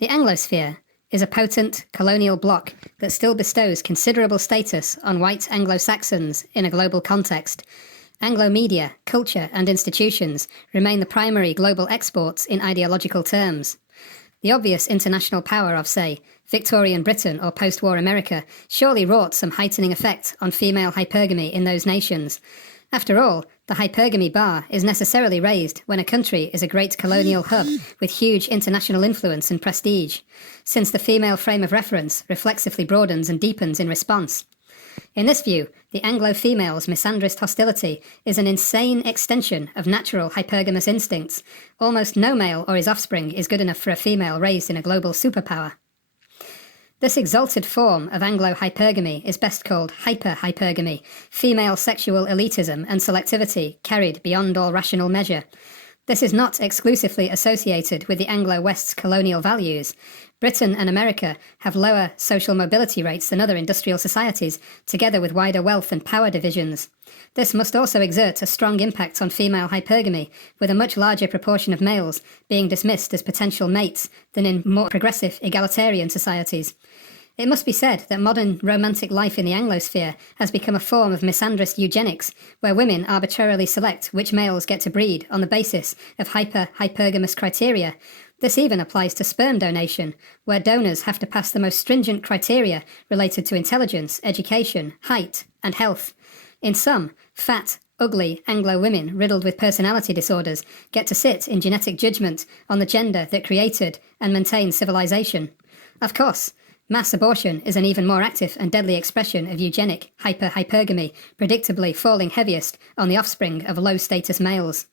The Anglosphere is a potent colonial bloc that still bestows considerable status on white Anglo-Saxons in a global context. Anglo media, culture and institutions remain the primary global exports in ideological terms. The obvious international power of, say, Victorian Britain or post-war America surely wrought some heightening effect on female hypergamy in those nations. After all, the hypergamy bar is necessarily raised when a country is a great colonial hub with huge international influence and prestige, since the female frame of reference reflexively broadens and deepens in response. In this view, the Anglo-female's misandrist hostility is an insane extension of natural hypergamous instincts. Almost no male or his offspring is good enough for a female raised in a global superpower. This exalted form of Anglo-hypergamy is best called Hyper-Hypergamy, female sexual elitism and selectivity carried beyond all rational measure. This is not exclusively associated with the Anglo-West's colonial values. Britain and America have lower social mobility rates than other industrial societies, together with wider wealth and power divisions. This must also exert a strong impact on female hypergamy, with a much larger proportion of males being dismissed as potential mates than in more progressive egalitarian societies. It must be said that modern romantic life in the Anglosphere has become a form of misandrist eugenics, where women arbitrarily select which males get to breed on the basis of hyper-hypergamous criteria. This even applies to sperm donation, where donors have to pass the most stringent criteria related to intelligence, education, height, and health. In sum, fat, ugly Anglo women riddled with personality disorders get to sit in genetic judgment on the gender that created and maintained civilization. Of course, mass abortion is an even more active and deadly expression of eugenic hyper-hypergamy, predictably falling heaviest on the offspring of low-status males.